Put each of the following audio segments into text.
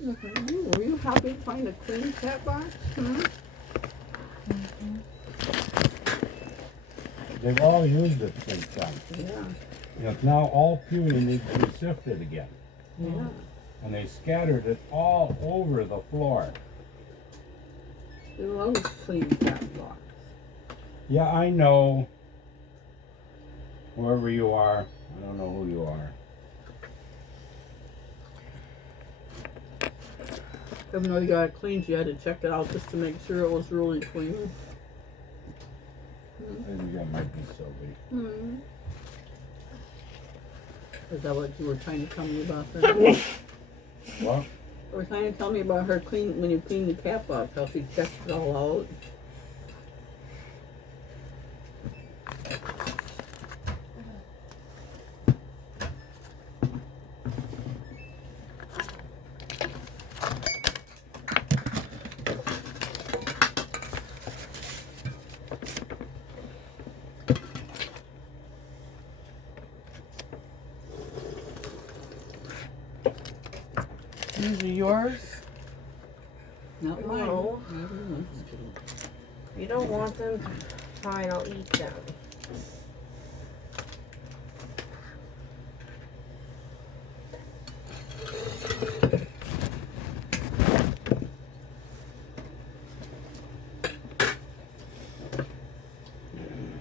Were you happy to find a clean cat box? Hmm? They've all used it since then. Yeah. It's now all puny needs to be sifted again. Yeah. And they scattered it all over the floor. They love a clean cat box. Yeah, I know. Whoever you are, I don't know who you are. Even though you got it cleaned, you had to check it out just to make sure it was really clean. Maybe that might be Sylvie. Hmm. Is that what you were trying to tell me about her? What? You were trying to tell me about her clean when you clean the cat box, how she checks it all out. These are yours? Not mine. No. You don't want them? Fine, I'll eat them.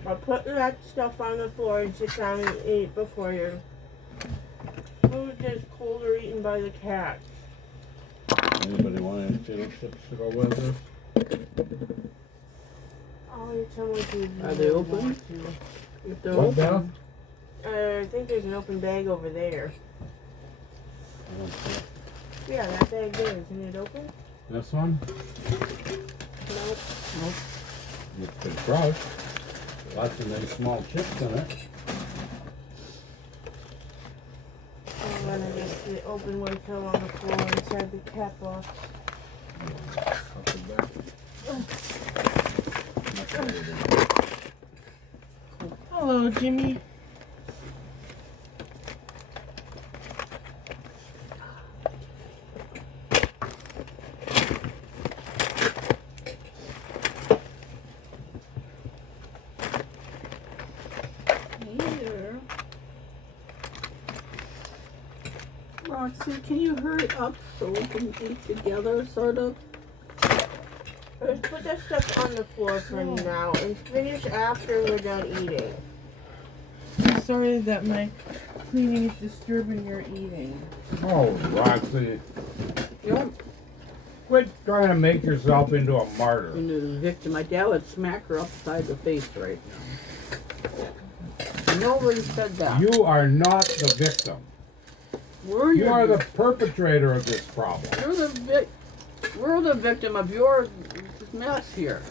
I'll put that stuff on the floor and sit down and eat before your food is cold or eaten by the cats. Anybody want any potato chips to go with this? I'll eat some with you. Are they open? If they're What now? open. I think there's an open bag over there. I don't see it. Yeah, that bag there. Isn't it open? This one? Nope. You could crush. Lots of nice small chips in it. Oh, and I guess the open one fell on the floor inside the cat box. Hello, Jimmy. Here. Roxy, can you hurry up so we can eat together, sort of? Let's put that stuff on the floor for now and finish after we're done eating. Sorry that my cleaning is disturbing your eating. Oh, Roxy. Yep. Quit trying to make yourself into a martyr. Into the victim. My dad would smack her upside the face right now. Nobody said that. You are not the victim. You are the perpetrator of this problem. We're the victim of your mess here.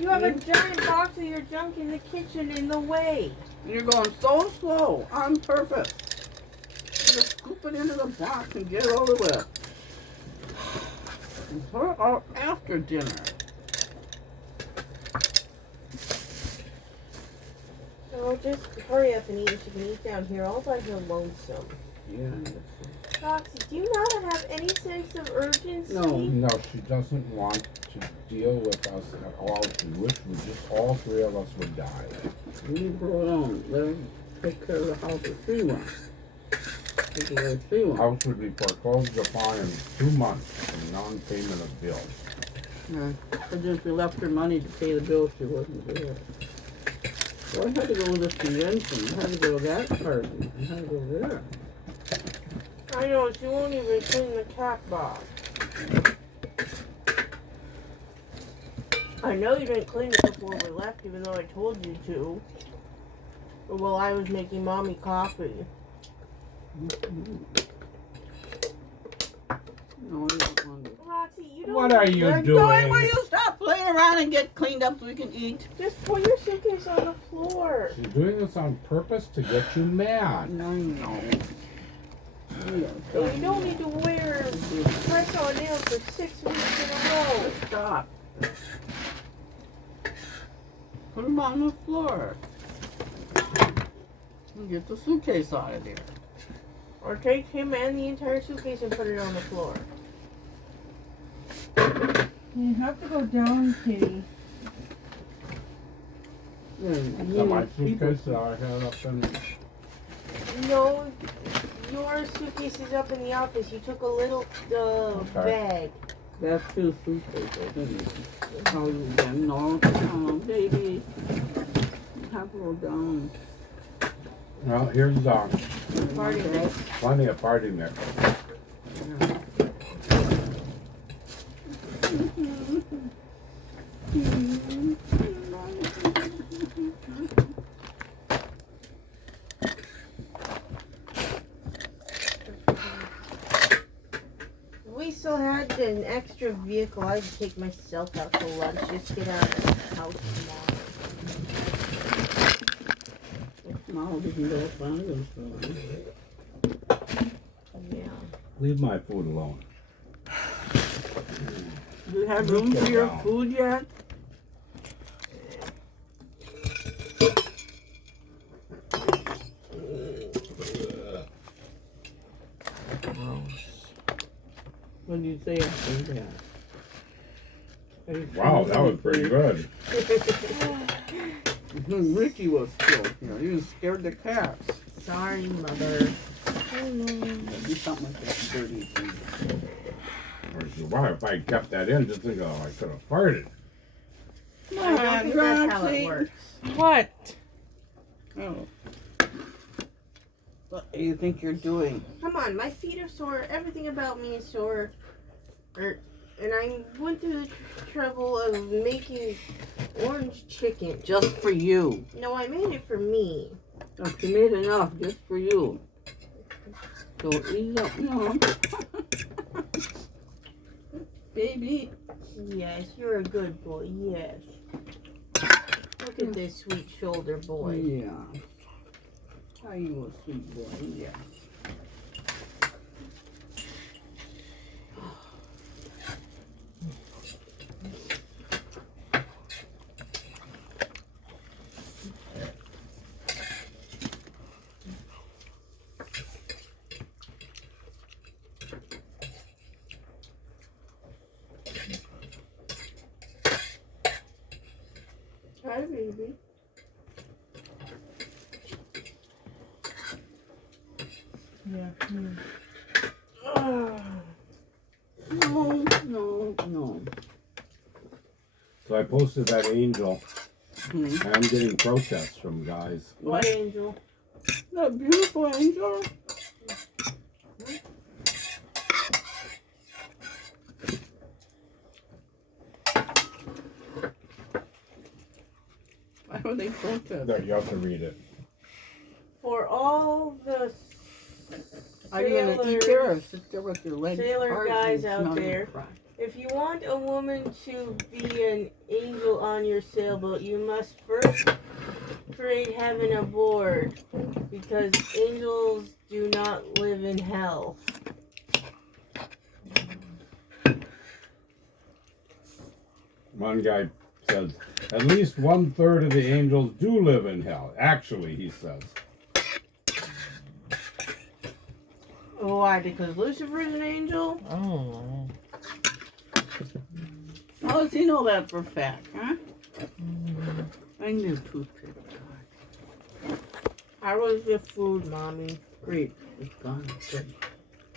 You have a giant box of your junk in the kitchen in the way. You're going so slow on purpose. Just scoop it into the box and get it over with. And put it out after dinner. So just hurry up and eat what you can eat down here. All I feel lonesome. Yeah. Roxy, do you not have any sense of urgency? No. No, she doesn't want to deal with us at all. She wished all three of us would die. Leave her alone. Let her take care of the house if she wants. Take it away if she The wants. house would be foreclosed upon in 2 months for non-payment of bills. Yeah. But if we left her money to pay the bills, she wasn't there. So I had to go to the convention. I had to go to that party. I had to go there. I know, she won't even clean the cat box. I know you didn't clean it before we left, even though I told you to. Or while I was making mommy coffee. No, you don't want to. Roxy, you don't. What are you Will doing? you stop playing around and get cleaned up so we can eat? Just put your suitcase on the floor. She's doing this on purpose to get you mad. No. You don't need to wear press-on nails for 6 weeks in a row. Stop. Put them on the floor. And get the suitcase out of there. Or take him and the entire suitcase and put it on the floor. You have to go down, Kitty. Yeah, Is that my suitcase that I had up in? No, your suitcase is up in the office. You took a little bag. That's his suitcase, isn't it? Oh, you again? No, no, baby. You have to go down. Well, here's Party mix. plenty of party mix. We still had an extra vehicle. I could take myself out to lunch. Just get out of the house tomorrow. Tomorrow we can go find them. Yeah. Leave my food alone. Do you have room for your food yet? What did you say after that? Wow, that was pretty good. Ricky was killed. You know, he was scared to cats. Sorry, Mother. Do something like that dirty thing. Wow, if I kept that in, just think, oh, I could have farted. Come I don't on, think that's how Roxy. it works. What? Oh. What do you think you're doing? Come on, my feet are sore. Everything about me is sore. And I went through the trouble of making orange chicken. Just for you. No, I made it for me. Oh, you made enough just for you. So eat up, no. Baby. Yes, you're a good boy. Yes. Look at this sweet shoulder boy. Yeah. Are you a sweet boy? Yeah. Hi, baby. Yeah. No. So I posted that angel, Hmm. and I'm getting protests from guys. What angel? That beautiful angel. Why would they protest? There, you have to read it. For all the Are you gonna eat there or sit there with your legs sailor apart guys and out smell your there. fry? If you want a woman to be an angel on your sailboat, you must first create heaven aboard, because angels do not live in hell. One guy says, at least 1/3 of the angels do live in hell. Actually, he says. Why? Because Lucifer's an angel? Oh. How does he know that for a fact, huh? I knew toothpick. How was your food, Mommy? Great, it's gone. It's good.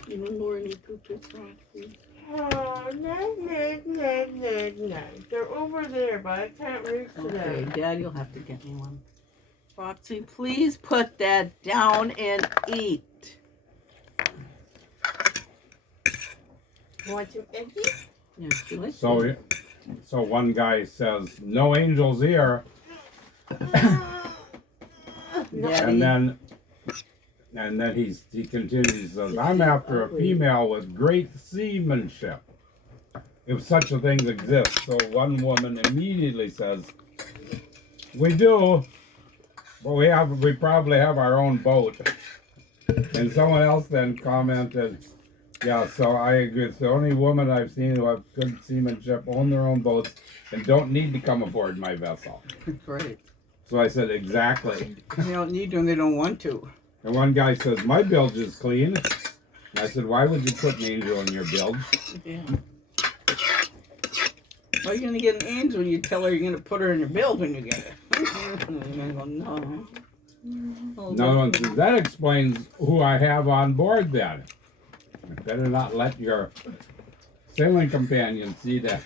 You know more any toothpicks, Roxy? Oh, no. They're over there, but I can't reach to Okay, them. Dad, you'll have to get me one. Roxy, please put that down and eat. You want some eggy? Yeah, she likes it. So one guy says, no angels here. Daddy. And then he continues, he says, I'm after a female with great seamanship, if such a thing exists. So one woman immediately says, we do, but we probably have our own boat. And someone else then commented, yeah, so I agree. It's the only woman I've seen who have good seamanship, own their own boats, and don't need to come aboard my vessel. Great. So I said, exactly. They don't need to and they don't want to. And one guy says, my bilge is clean. And I said, why would you put an angel in your bilge? Yeah. Well, you're gonna get an angel. You tell her you're gonna put her in your bill when you get it. You're gonna go, no. Oh, No, look. that explains who I have on board then. You better not let your sailing companion see that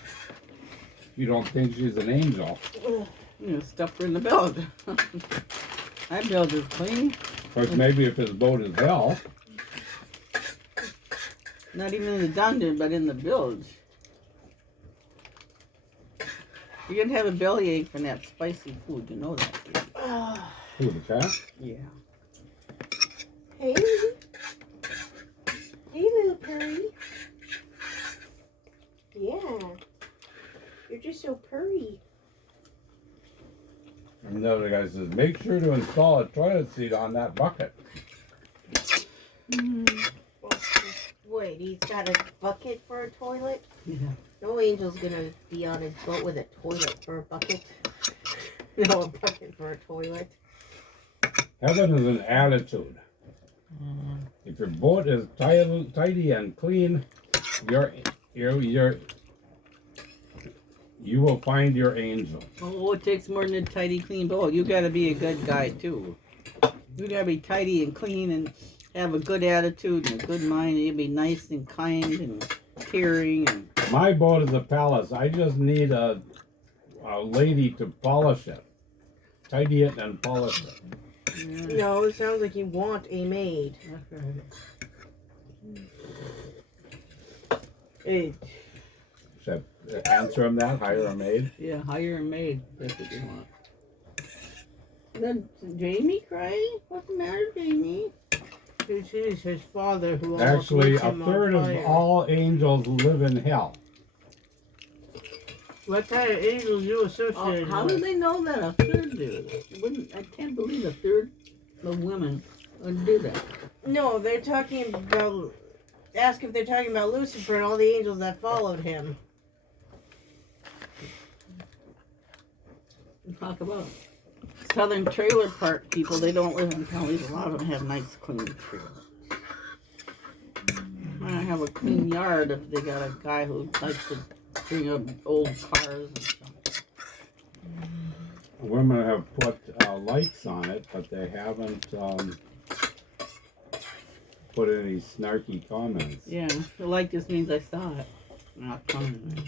you don't think she's an angel. You know, stuff her in the bilge. That bilge is clean. Of course, maybe if his boat is hell. Not even in the dungeon, but in the bilge. You're gonna have a bellyache from that spicy food. You know that. Kid. Who, the cat? Yeah. Hey. Hey, little purry. Yeah. You're just so purry. And the other guy says, make sure to install a toilet seat on that bucket. Wait, he's got a bucket for a toilet? Yeah. No angel's gonna be on a boat with a toilet for a bucket. No, a bucket for a toilet. Heaven is an attitude. If your boat is tidy and clean, you will find your angel. Oh, it takes more than a tidy, clean boat. You gotta be a good guy too. You gotta be tidy and clean and have a good attitude and a good mind. And you be nice and kind and caring. And My boat is a palace. I just need a lady to polish it, tidy it, and polish it. yeah. No, it sounds like you want a maid. Hey, Should I answer him that? Hire a maid? Yeah, hire a maid. That's what you want. Then Jamie crying? What's the matter, Jamie? it is his father who almost Actually, lit a him on third of fire. all angels live in hell. What kind of angels you Oh, associated how with? do they know that a third do? I can't believe a third of women would do that. No, they're talking about. Ask if they're talking about Lucifer and all the angels that followed him. Talk about southern trailer park people. They don't live in counties. A lot of them have nice, clean trailers. Might not have a clean yard if they got a guy who likes to bring up old cars and stuff. Women have put lights on it, but they haven't put any snarky comments. Yeah, the like just means I saw it. Not comment.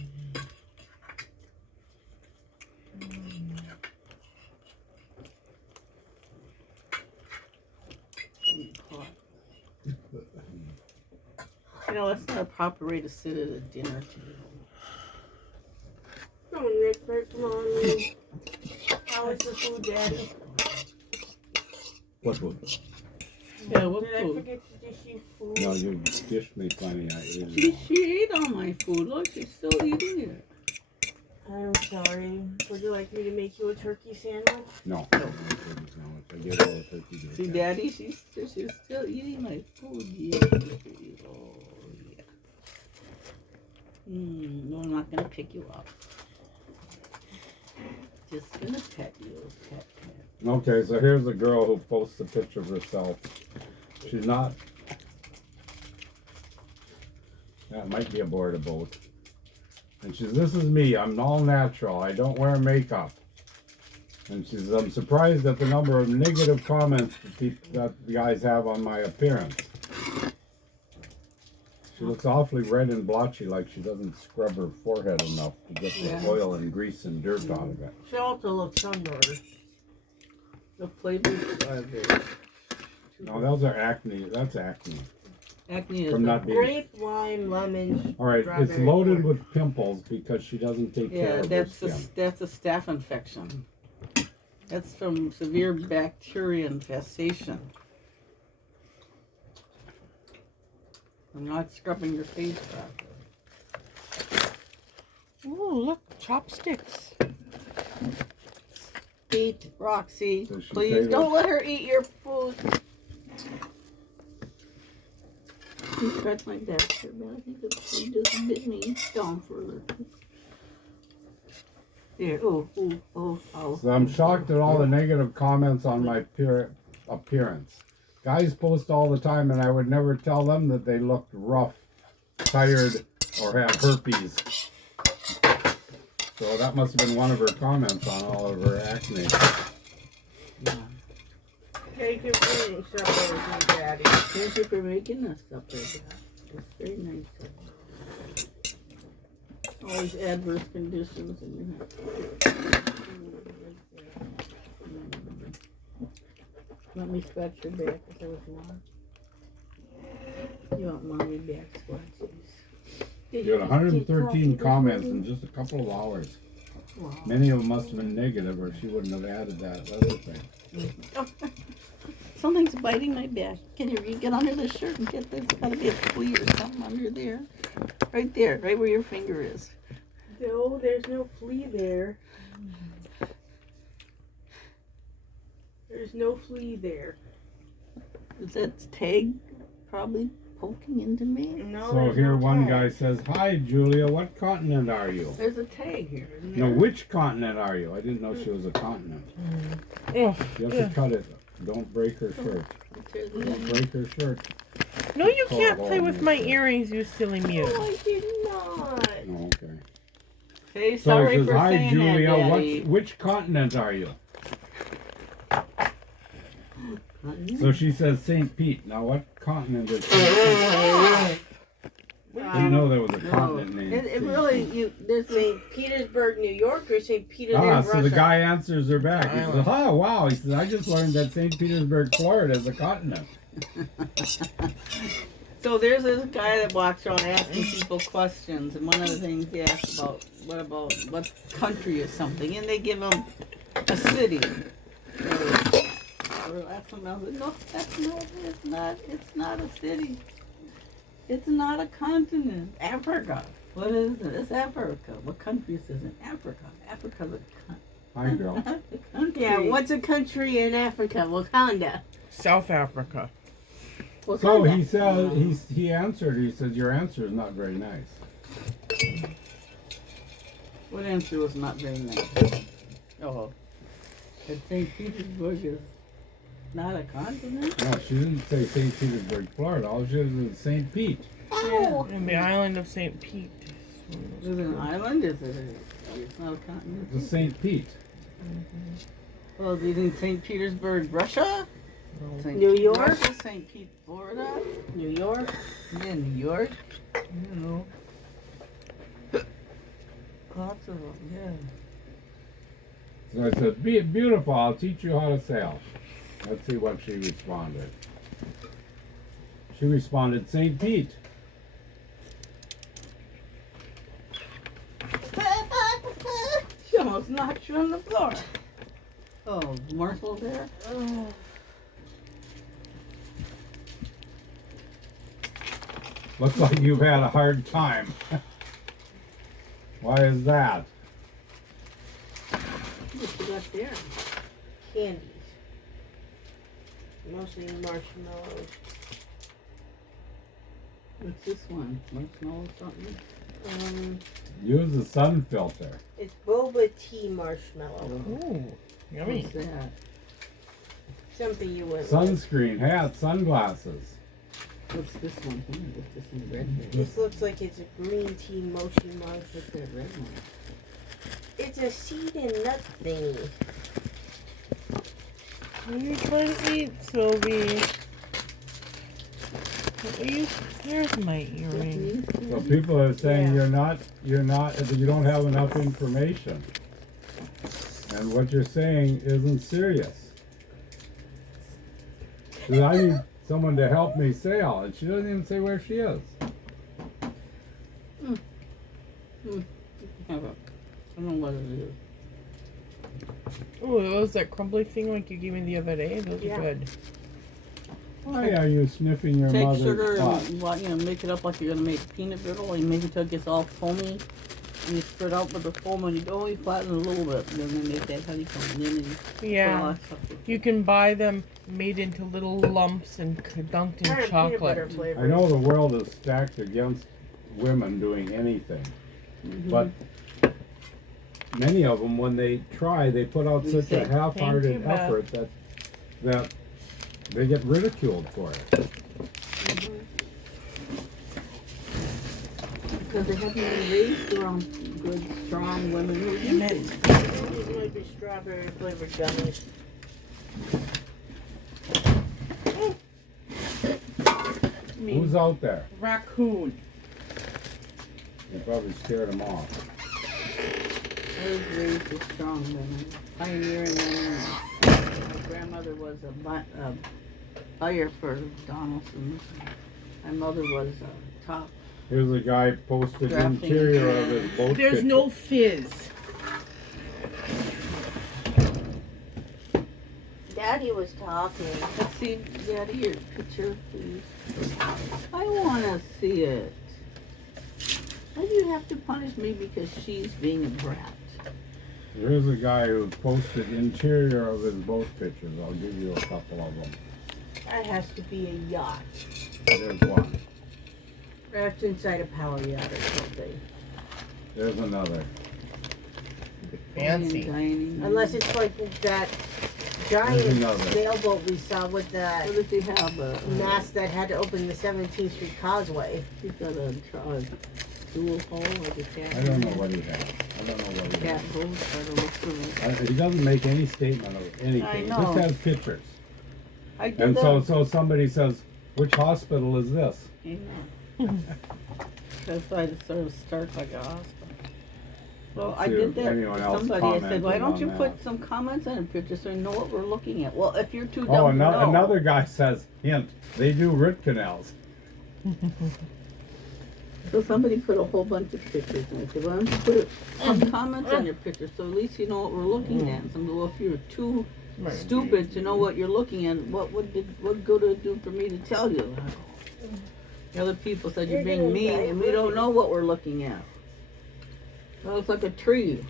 You know, that's not a proper way to sit at a dinner table. Oh, Nick, come on. How is the food, Daddy? What would? Yeah, what Did I food? forget to dish you food? No, you dished me plenty. I ate it all. She ate all my food. Look, she's still eating it. I'm sorry. Would you like me to make you a turkey sandwich? No. I gave all the turkey to the See, cat. Daddy, she's still eating my food. Yeah. Oh, yeah. No, I'm not gonna pick you up. Just gonna pet you, pet. Okay, so here's a girl who posts a picture of herself. She's not. That might be aboard a boat. And she says, "This is me. I'm all natural. I don't wear makeup." And she says, "I'm surprised at the number of negative comments that the guys have on my appearance." She looks awfully red and blotchy, like she doesn't scrub her forehead enough to get the oil and grease and dirt out of it. She also looks sunburned. The flavors are there. No, those are acne. That's acne. Acne is From not being. Grape, lime, lemon. All right, it's strawberry loaded corn. with pimples because she doesn't take care yeah, of her that's a, skin. that's a staph infection. That's from severe bacteria infestation. I'm not scrubbing your face properly. Ooh, look, chopsticks. Eat, Roxy. So she Please favored- don't let her eat your food. She scratched my back here, but I think she just bit me down further. There, oh. So I'm shocked at all the negative comments on my appearance. Guys post all the time, and I would never tell them that they looked rough, tired, or have herpes. So that must have been one of her comments on all of her acne. Yeah. Take your eating supper with me, Daddy. Thank you for making us supper. It's very nice. All these adverse conditions and you let me scratch your back if there was one. You want mommy back scratches. You had 113 comments in just a couple of hours. Wow. Many of them must have been negative, or she wouldn't have added that other thing. Something's biting my back. Can you get under the shirt and get this? Gotta be a flea or something under there. Right there, right where your finger is. No, there's no flea there. There's no flea there. Is that tag probably poking into me? No, So there's here no one tag. guy says, "Hi Julia, what continent are you?" There's a tag here, isn't No, there? which continent are you? I didn't know she was a continent. Oh, You have to cut it. Don't break her shirt. There's a- Don't break her shirt. no, you can't play with my earrings, you silly No, mute. I did not. Oh, okay. Say So sorry it says, for "Hi saying Julia, that, Daddy. which continent are you?" So she says St. Pete. Now what continent is St. Pete? Didn't know there was a continent named It St. really, Pete. there's St. Petersburg, New York, or St. Petersburg, So Russia? the guy answers her back. He says, Island. "Oh, wow." He says, "I just learned that St. Petersburg, Florida is a continent." So there's this guy that walks around asking people questions, and one of the things he asks about what country is something, and they give him a city. Or ask someone else, no, it's not. It's not a city. It's not a continent. Africa. What is it? It's Africa. What country is this in Africa? Africa's a Hi, girl. country. Yeah, what's a country in Africa? Wakanda. South Africa. What So kind he of- said, he answered. He said, "Your answer is not very nice." What answer was not very nice? Oh, that St. Petersburg is not a continent? No, she didn't say St. Petersburg, Florida. All she said was St. Pete. Oh. And the island of St. Pete. Is it an island? Is it it's not a continent? It's St. Pete. Well, do you think St. Petersburg, Russia? No. St. New York? Russia, St. Pete, Florida? New York? Yeah, New York. You know. Lots of them, yeah. So I said, "Be beautiful. I'll teach you how to sail." Let's see what she responded. She responded, "St. Pete." She almost knocked you on the floor. Oh, morsel there? Oh. Looks like you've had a hard time. Why is that? What you got there? Candies. Mostly marshmallows. What's this one? Marshmallow something? Use the sun filter. It's boba tea marshmallow. Ooh, yummy. What's that? Something you wouldn't like. Sunscreen, hat, sunglasses. What's this one? What's this in red here? This looks like it's a green tea mochi marsh. What's that red one? It's a seed and nut thingy. What are you trying to eat, Sylvie? What are you? There's my earring. So people are saying Yeah. you don't have enough information. And what you're saying isn't serious. She said, "I need someone to help me sail," and she doesn't even say where she is. Have a, I don't know what it is. Oh, those that crumbly thing like you gave me the other day? Those Yeah. are good. Why are you sniffing your Take mother's sugar butt? and make it up like you're gonna make peanut brittle, and make it till it gets all foamy. And you spread out with the foam, and you only flatten it a little bit, and then they make that honeycomb. And then you put a lot Yeah. of stuff in. You can buy them made into little lumps and dunked in Kind of peanut butter chocolate. flavor. I know the world is stacked against women doing anything, Mhm. but many of them, when they try, they put out We such say, a half-hearted "Thank you, Beth." effort that they get ridiculed for it. because they haven't been raised around good, strong women who use Amen. these. These might be strawberry flavored gummies. I mean, Who's out there? Raccoon. You probably scared him off. I was raised with strong women, pioneering women. My grandmother was a buyer for Donaldson's. My mother was a top. Here's a guy posted Drafting. interior of his boat There's picture. no fizz. Daddy was talking. Let's see, Daddy, your picture, please. I want to see it. Why do you have to punish me because she's being a brat? Here's a guy who posted interior of his boat pictures. I'll give you a couple of them. That has to be a yacht. There's one. Wrapped inside a power yacht or something. There's another. Fancy. Dining. Unless it's like that There's giant another. sailboat we saw with that What does he have? A mast that had to open the 17th Street Causeway. He's got a dual hull, like a cat. I don't know what he has. I don't know what he Cat has. boat. Try to look through it. He doesn't make any statement of anything. I He know. just has pictures. I did And that. so somebody says, which hospital is this? Yeah. That's why it sort of starts like a hospital. Well, Let's I see did if that. anyone else Somebody I said, why commented don't on you that." put some comments on the picture so we know what we're looking at? Well, if you're too dumb Oh, to know. another guy says, hint, they do root canals. So somebody put a whole bunch of pictures and I said, why don't you put some comments on your picture so at least you know what we're looking at. Some, well, if you're too stupid to know what you're looking at, what good would it do for me to tell you? The other people said you're being mean and we don't know what we're looking at. That looks like a tree.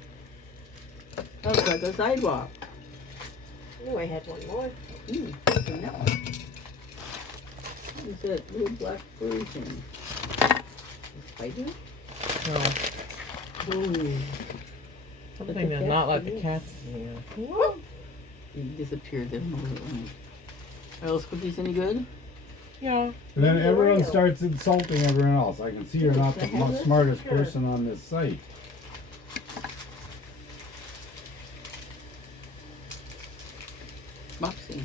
That looks like a sidewalk. Oh, I had one more. What's in that one? What's that little black furry thing? A spider? No. Ooh. Something to not let the cats see. He disappeared. They don't know where it went. Are those cookies any good? Yeah. And then Maybe everyone Oreo. starts insulting everyone else. I can see you're not the smartest person on this site. Boxy.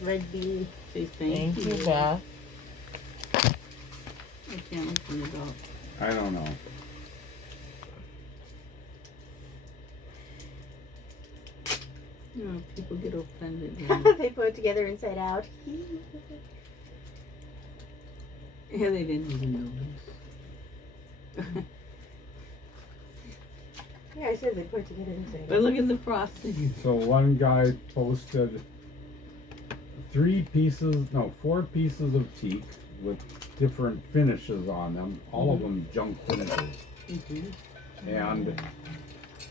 Red bean. Say Thank you, you. Beth. I can't open it up. I don't know. You know, people get offended. They put it together inside out. Yeah, they didn't even notice. Yeah, I said they put it together inside But out. look at the frosting. So one guy posted 4 pieces of teak with different finishes on them, all of them junk finishes. Mm-hmm. And,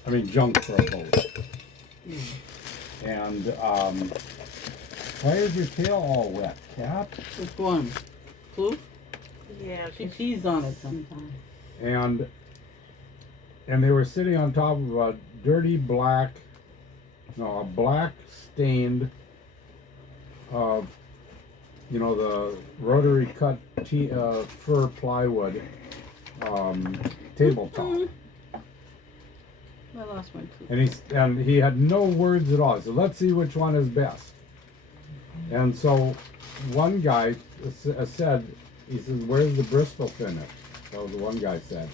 I mean, junk for a boat. And, why is your tail all wet, cat? Which one? Kloof? Yeah, She pees on it sometimes. And they were sitting on top of a dirty black stained, the rotary cut fir plywood tabletop. I lost my Kloof. And he had no words at all. He said, let's see which one is best. And so one guy said, he says, where's the Bristol finish? That was the one guy said.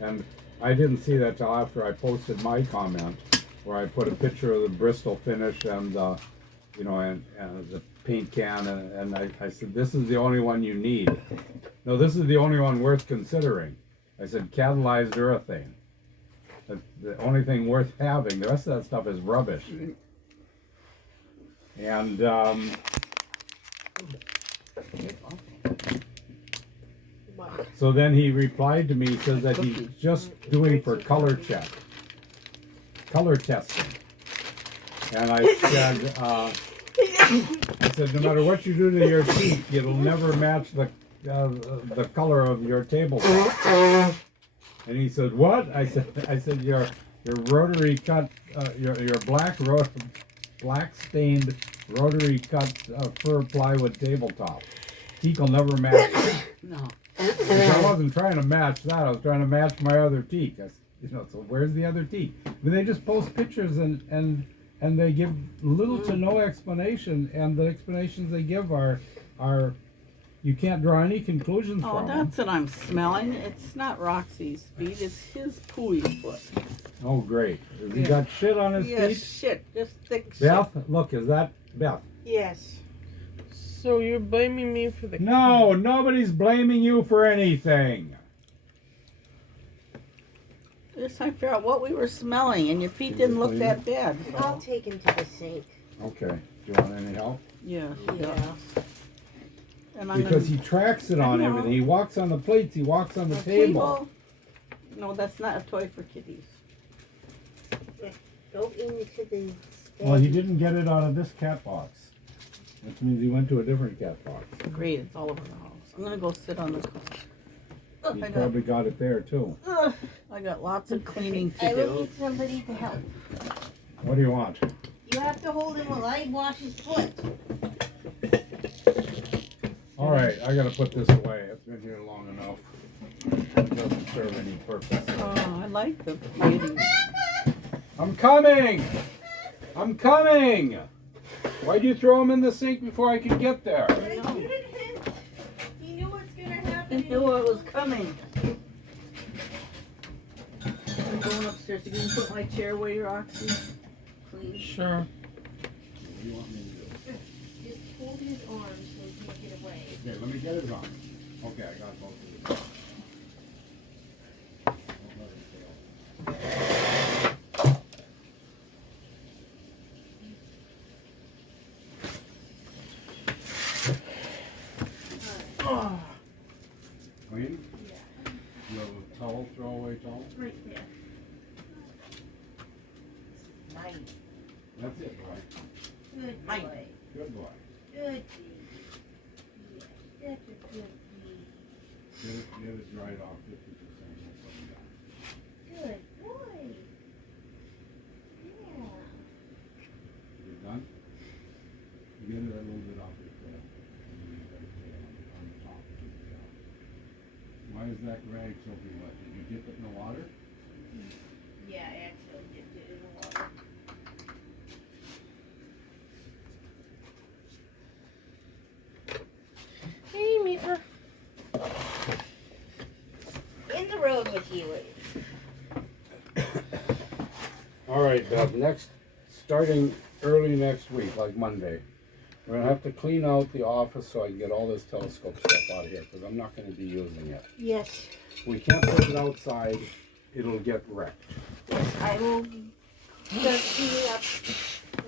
And I didn't see that till after I posted my comment, where I put a picture of the Bristol finish and the paint can, and I said, this is the only one you need. No, this is the only one worth considering. I said, catalyzed urethane. That's the only thing worth having. The rest of that stuff is rubbish. And so then he replied to me, he says that he's just doing for color testing. And I said, no matter what you do to your teeth, it'll never match the color of your tabletop. And he said, what? I said your rotary cut, your black stained rotary cut fir plywood tabletop. Teak will never match. No. Because I wasn't trying to match that. I was trying to match my other teak. So where's the other teak? I mean, they just post pictures and they give little to no explanation, and the explanations they give are you can't draw any conclusions Oh, from them. that's what I'm smelling. It's not Roxy's feet. It's his pooey foot. Oh, great. Has he Yeah. got shit on his Yeah, feet? shit. Just thick Beth, look, is that Beth? Yes. So you're blaming me for the No, nobody's blaming you for anything. shit. Just trying to figure out what we were smelling, and your feet didn't look that bad. I'll So. take him to the sink. Okay. Do you want any help? Yeah. Yeah. And I'm Because gonna, he tracks it I on know. everything. He walks on the plates. He walks on the a table. No, that's not a toy for kitties. Go into the. Well, he didn't get it out of this cat box. Which means he went to a different cat box. Great, it's all over the house. I'm gonna go sit on the couch. He I got, probably got it there too. I got lots of cleaning I to will do. need somebody to help. What do you want? You have to hold him while I wash his foot. All right, I gotta put this away. It's been here long enough. It doesn't serve any purpose. Oh, I like the kitties. I'm coming! I'm coming! Why'd you throw him in the sink before I could get there? I know. He knew what's gonna I happen. knew it was coming. I'm going upstairs. You can put my chair away, Roxy. Please. Sure. What do you want me to do? Just hold his arm so he can't get away. Okay, let me get his arm. Okay, I got both of these. Oh, Clean? Yeah. You have a towel, throwaway towel? Right there. Nice. That's it, right? Good Mike. boy. Good boy. Good baby. Yeah, that's a good baby. Get it dried off 50%. That's what we got. Good boy. Yeah. You done? You get it a little bit off your tail. And then you got it on the top of the tail. Why is that rag soaking wet? Did you dip it in the water? Yeah, I actually dipped it in the water. hey, Meeper. In the road with you. All right, Beth, starting early next week, like Monday, we're gonna have to clean out the office so I can get all this telescope stuff out of here, because I'm not gonna be using it. Yes. We can't put it outside, it'll get wrecked. I will start cleaning up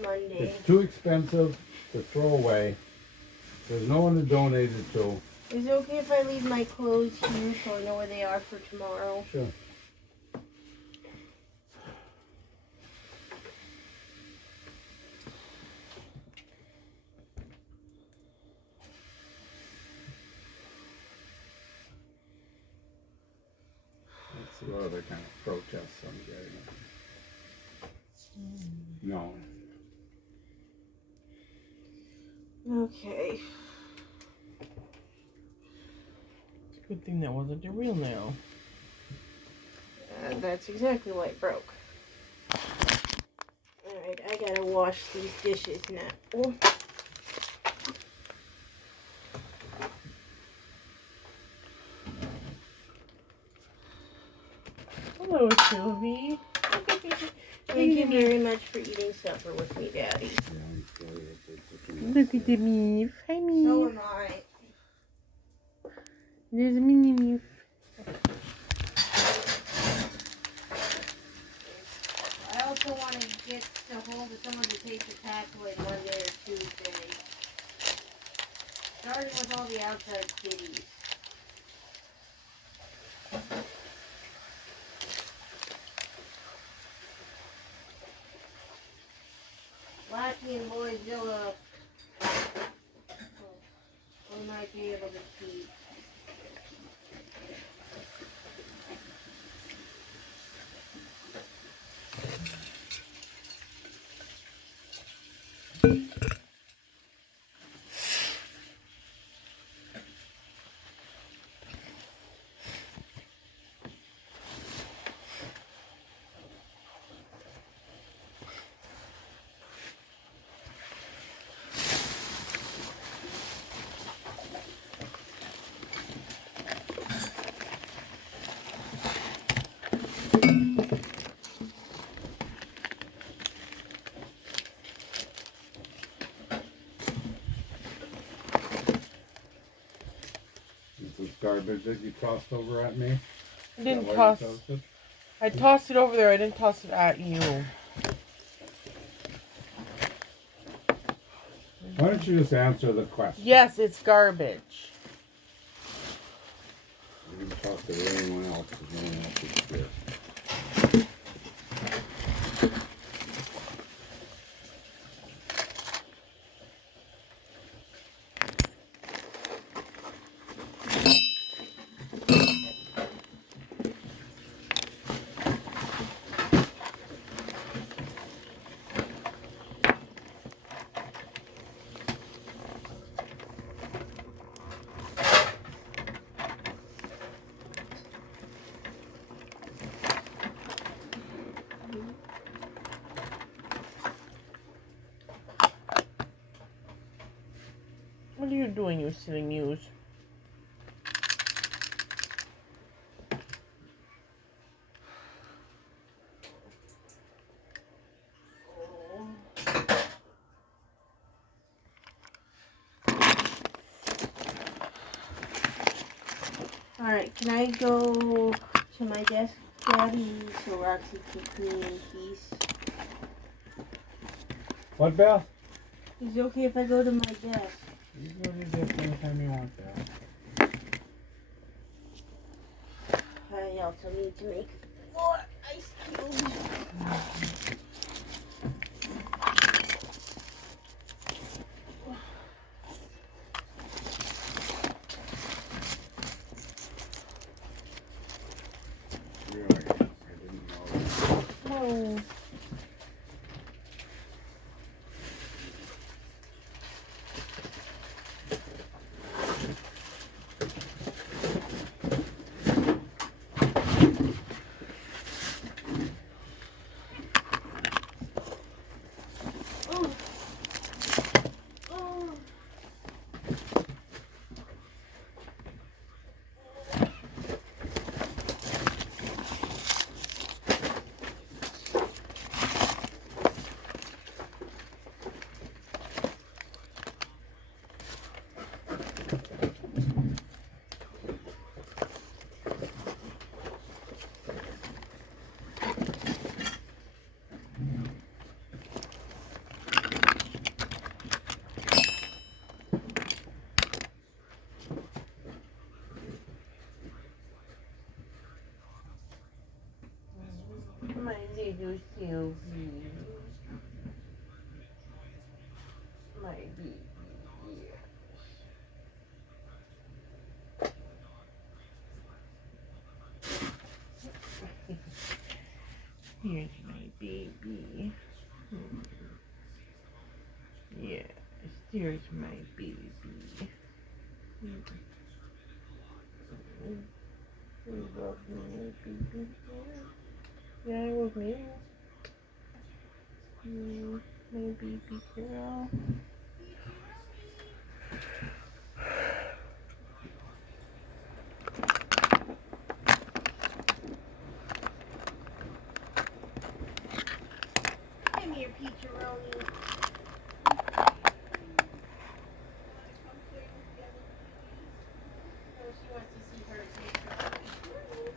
Monday. It's too expensive to throw away. There's no one to donate it to. Is it okay if I leave my clothes here so I know where they are for tomorrow? Sure. Let's see what other kind of protests I'm getting. No. Okay. Good thing that wasn't a real nail. That's exactly why it broke. Alright, I gotta wash these dishes now. Hello, Sylvie. Thank you very much for eating supper with me, Daddy. Look at the Meef. Hi, So Meef. am I. There's a mini Meef. I also want to get to hold of someone to take the patch away Monday or Tuesday. Starting with all the outside kitties. Blackie and Boyzilla, we might be able to keep. garbage that you tossed over at me? I didn't Is that why toss. you tossed it? I tossed it over there. I didn't toss it at you. Why don't you just answer the question? Yes, it's garbage. You can toss it to anyone else, because no one else is here. What are you doing, you silly muse? Alright, can I go to my desk, Daddy, so Roxy can clean in peace? What, Beth? Is it okay if I go to my desk? You go to this anytime you want, Beth. I also need to make more ice cubes. Really? I didn't know. Oh. Oh. Oh. My little Sylvie. My baby. Here's my baby. Yes, there's my baby. You love me, baby. Yeah, it was me. My baby girl. Come here, Peacharoni. She wants to see her Peacharoni.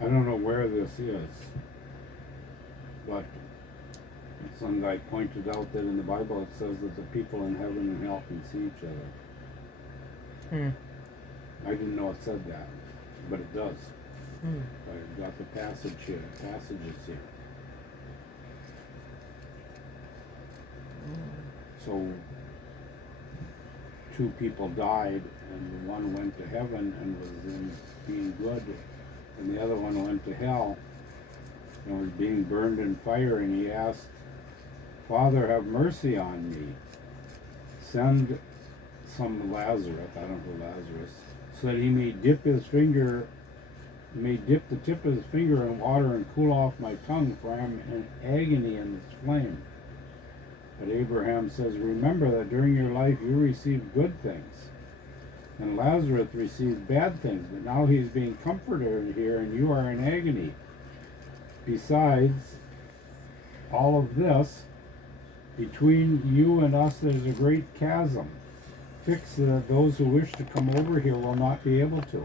I don't know where this is, but some guy pointed out that in the Bible it says that the people in heaven and hell can see each other. I didn't know it said that, but it does. I got the passages here. So, two people died, and one went to heaven and was in being good, and the other one went to hell and was being burned in fire, and he asked, Father, have mercy on me. Send some Lazarus, I don't know Lazarus, so that he may dip the tip of his finger in water and cool off my tongue, for I am in agony in its flame. But Abraham says, remember that during your life you received good things, and Lazarus received bad things, but now he's being comforted here and you are in agony. Besides all of this, between you and us there's a great chasm, fixed so that those who wish to come over here will not be able to.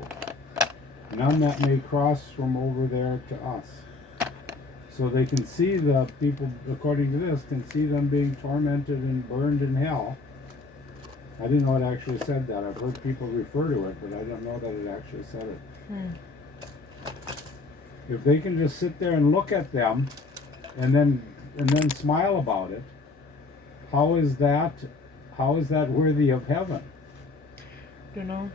None that may cross from over there to us. So they can see the people, according to this, can see them being tormented and burned in hell. I didn't know it actually said that. I've heard people refer to it, but I don't know that it actually said it. If they can just sit there and look at them and then smile about it, how is that worthy of heaven? Don't know.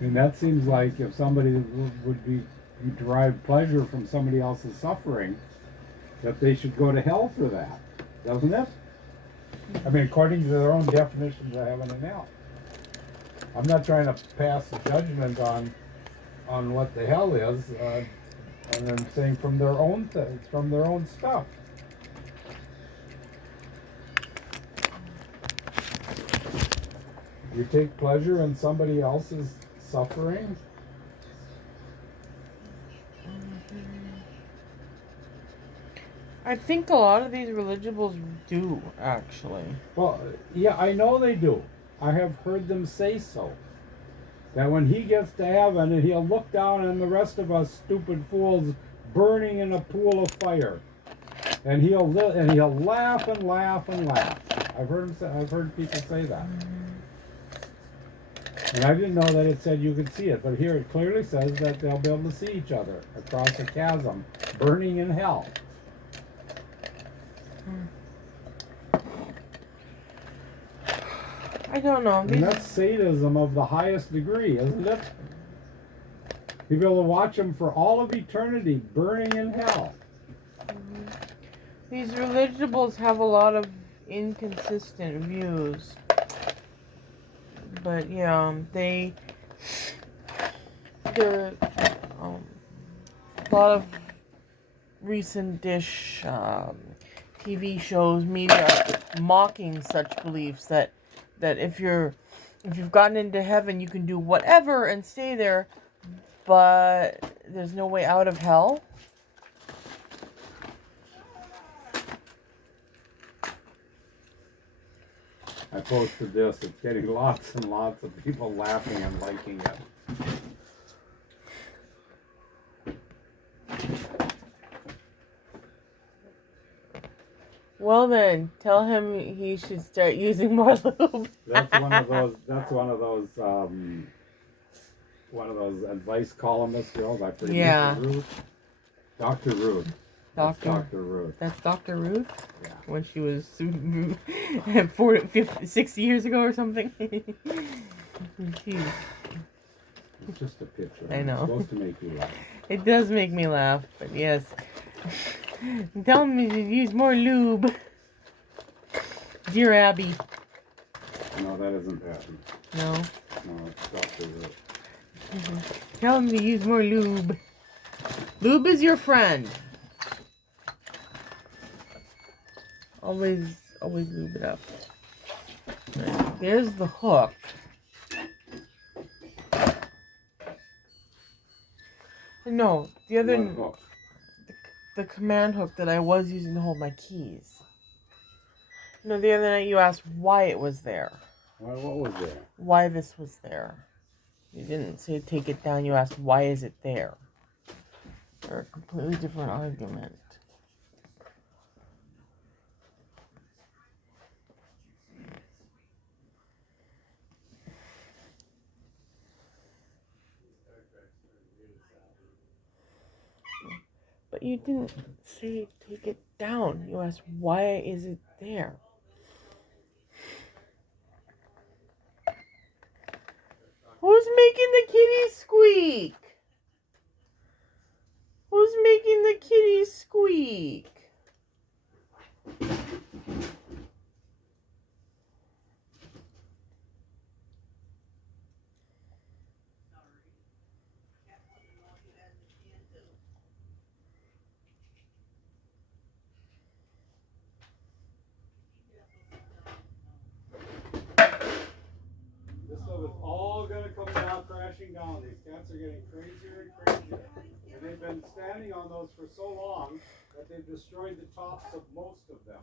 And that seems like if somebody would derive pleasure from somebody else's suffering, that they should go to hell for that, doesn't it? I mean, according to their own definitions of heaven and hell. I'm not trying to pass a judgment on what the hell is, and I'm saying from their own things, from their own stuff. You take pleasure in somebody else's suffering. I think a lot of these religions do, actually. Well, yeah, I know they do. I have heard them say so. That when he gets to heaven, and he'll look down on the rest of us stupid fools burning in a pool of fire, and he'll laugh and laugh and laugh. I've heard people say that. And I didn't know that it said you could see it, but here it clearly says that they'll be able to see each other across a chasm, burning in hell. I don't know. And that's sadism of the highest degree, isn't it? You'll be able to watch them for all of eternity burning in hell. These religions have a lot of inconsistent views. But yeah, they're a lot of recent dish TV shows, media mocking such beliefs that if you've gotten into heaven, you can do whatever and stay there, but there's no way out of hell. I posted this. It's getting lots and lots of people laughing and liking it. Well then, tell him he should start using more lube. That's one of those advice columnist girls. I forget. Yeah. Ruth. Dr. Ruth. Dr. Ruth. That's Dr. Ruth? Yeah. When she was 60 years ago or something. Jeez. It's just a picture. I know. It's supposed to make you laugh. It does make me laugh, but yes. Tell me to use more lube. Dear Abby. No, that isn't happening. No? stuff is Tell him to use more lube. Lube is your friend. Always lube it up. Right, there's the hook. No, the other, one hook. the command hook that I was using to hold my keys. No, the other night you asked why it was there. Why, what was there? Why this was there. You didn't say take it down, you asked why is it there. They're a completely different argument. But you didn't say take it down. You asked why is it there. Who's making the kitty squeak? Who's making the kitty squeak? This stuff is all going to come down, crashing down. These cats are getting crazier and crazier. And they've been standing on those for so long that they've destroyed the tops of most of them.